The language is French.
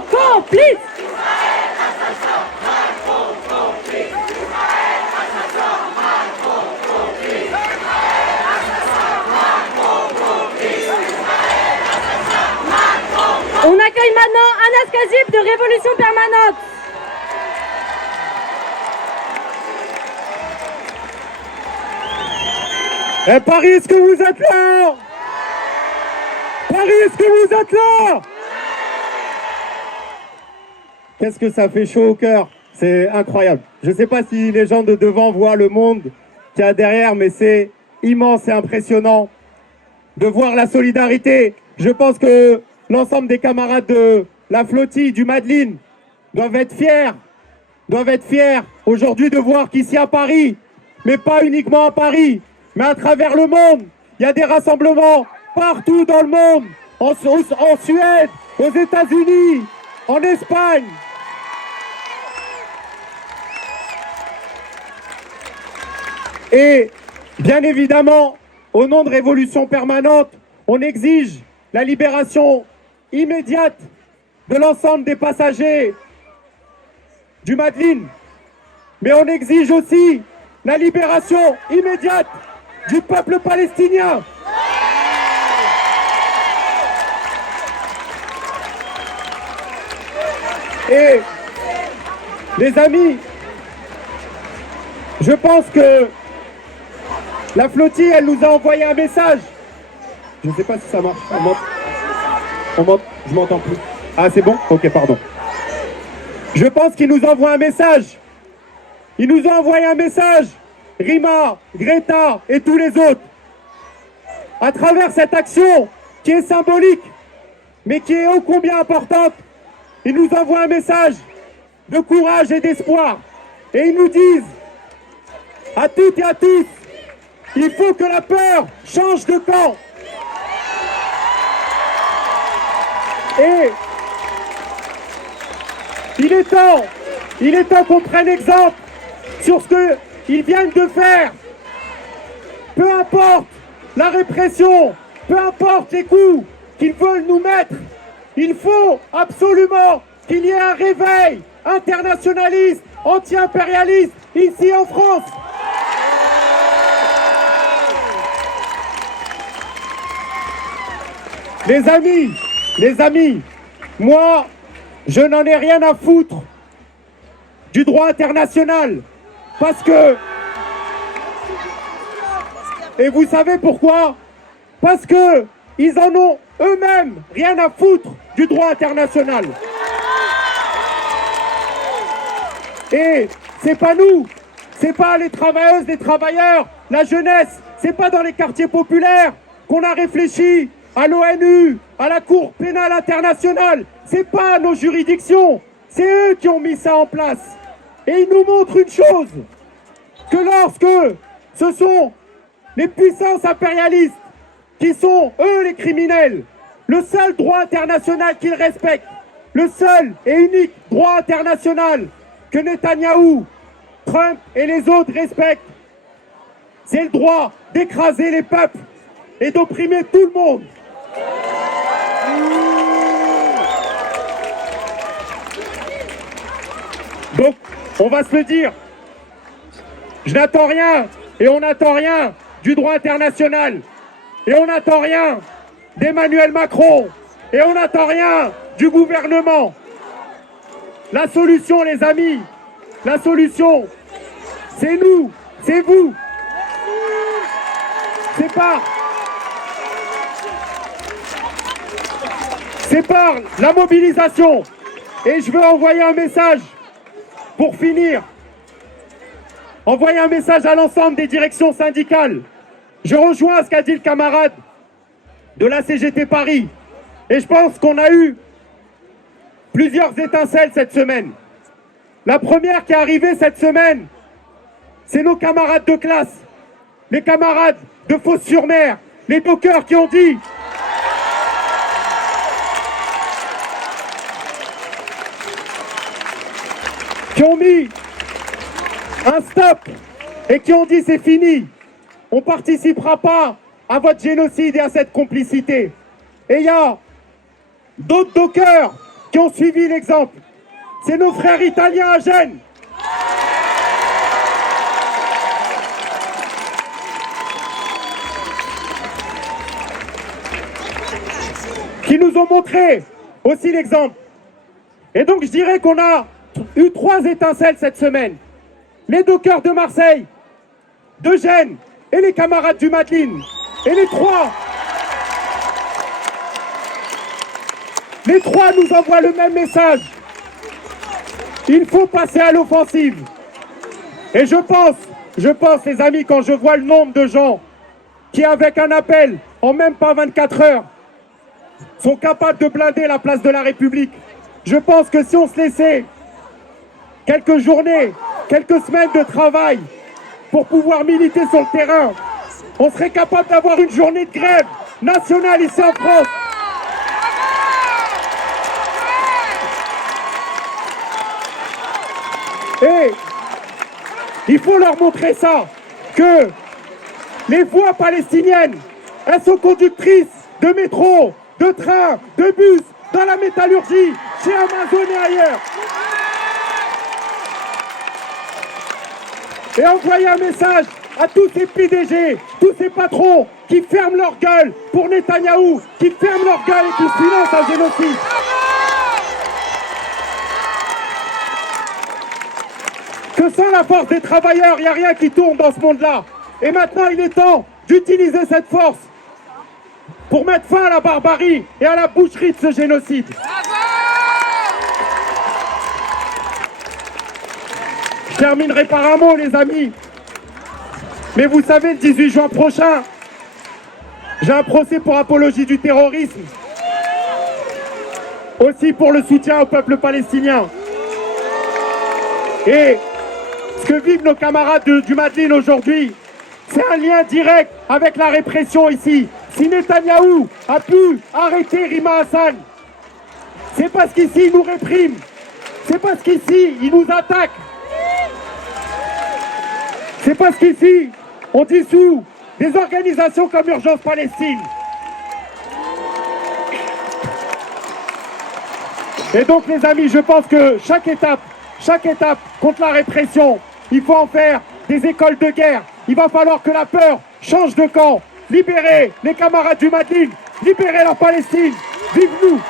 complices. On accueille maintenant Anas Kazib de Révolution Permanente. Et Paris, est-ce que vous êtes là? Paris, est-ce que vous êtes là? Qu'est-ce que ça fait chaud au cœur? C'est incroyable. Je ne sais pas si les gens de devant voient le monde qu'il y a derrière, mais c'est immense et impressionnant de voir la solidarité. Je pense que l'ensemble des camarades de la flottille du Madeline doivent être fiers aujourd'hui de voir qu'ici à Paris, mais pas uniquement à Paris, mais à travers le monde, il y a des rassemblements partout dans le monde, en Suède, aux États-Unis, en Espagne. Et bien évidemment, au nom de Révolution Permanente, on exige la libération immédiate de l'ensemble des passagers du Madeline. Mais on exige aussi la libération immédiate du peuple palestinien. Et les amis, je pense que la flottille, elle nous a envoyé un message. Je ne sais pas si ça marche. On monte. Je m'entends plus. Ah, c'est bon? Ok, pardon. Je pense qu'il nous envoie un message. Il nous a envoyé un message. Rima, Greta et tous les autres. À travers cette action qui est symbolique, mais qui est ô combien importante, ils nous envoient un message de courage et d'espoir. Et ils nous disent, à toutes et à tous, il faut que la peur change de camp. Et il est temps qu'on prenne exemple sur ce qu'ils viennent de faire. Peu importe la répression, peu importe les coups qu'ils veulent nous mettre, il faut absolument qu'il y ait un réveil internationaliste, anti-impérialiste, ici en France. Les amis, moi, je n'en ai rien à foutre du droit international. Parce que... Et vous savez pourquoi? Parce que ils en ont eux-mêmes rien à foutre du droit international. Et c'est pas nous, c'est pas les travailleuses, les travailleurs, la jeunesse, c'est pas dans les quartiers populaires qu'on a réfléchi à l'ONU, à la Cour pénale internationale. C'est pas nos juridictions, c'est eux qui ont mis ça en place. Et ils nous montrent une chose, que lorsque ce sont les puissances impérialistes qui sont, eux, les criminels, le seul droit international qu'ils respectent, le seul et unique droit international que Netanyahou, Trump et les autres respectent, c'est le droit d'écraser les peuples et d'opprimer tout le monde. Donc, on va se le dire, je n'attends rien et on n'attend rien du droit international et on n'attend rien d'Emmanuel Macron et on n'attend rien du gouvernement. La solution, les amis, la solution, c'est nous, c'est vous. C'est par la mobilisation. Et je veux envoyer un message pour finir. Envoyer un message à l'ensemble des directions syndicales. Je rejoins ce qu'a dit le camarade de la CGT Paris. Et je pense qu'on a eu plusieurs étincelles cette semaine. La première qui est arrivée cette semaine, c'est nos camarades de classe, les camarades de Fos-sur-Mer, les dockers qui ont dit qui ont mis un stop et qui ont dit c'est fini, on ne participera pas à votre génocide et à cette complicité. Et il y a d'autres dockers qui ont suivi l'exemple. C'est nos frères italiens à Gênes. Qui nous ont montré aussi l'exemple. Et donc je dirais qu'on a eu 3 étincelles cette semaine. Les dockers de Marseille, de Gênes et les camarades du Madeleine. Et les trois nous envoient le même message. Il faut passer à l'offensive. Et je pense les amis, quand je vois le nombre de gens qui avec un appel en même pas 24 heures sont capables de blinder la place de la République, je pense que si on se laissait quelques journées, quelques semaines de travail pour pouvoir militer sur le terrain, on serait capable d'avoir une journée de grève nationale ici en France. Et il faut leur montrer ça, que les voies palestiniennes, elles sont conductrices de métro, de train, de bus, dans la métallurgie, chez Amazon et ailleurs. Et envoyer un message à tous ces PDG, tous ces patrons qui ferment leur gueule pour Netanyahou, qui ferment leur gueule et qui financent un génocide. Que sans la force des travailleurs, il n'y a rien qui tourne dans ce monde-là. Et maintenant, il est temps d'utiliser cette force pour mettre fin à la barbarie et à la boucherie de ce génocide. Je terminerai par un mot, les amis. Mais vous savez, le 18 juin prochain, j'ai un procès pour apologie du terrorisme. Aussi pour le soutien au peuple palestinien. Et ce que vivent nos camarades du Madeleine aujourd'hui, c'est un lien direct avec la répression ici. Si Netanyahou a pu arrêter Rima Hassan, c'est parce qu'ici il nous réprime. C'est parce qu'ici il nous attaque. C'est parce qu'ici on dissout des organisations comme Urgence Palestine. Et donc les amis, je pense que chaque étape contre la répression, il faut en faire des écoles de guerre. Il va falloir que la peur change de camp. Libérer les camarades du Madeleine, libérer la Palestine. Vive nous!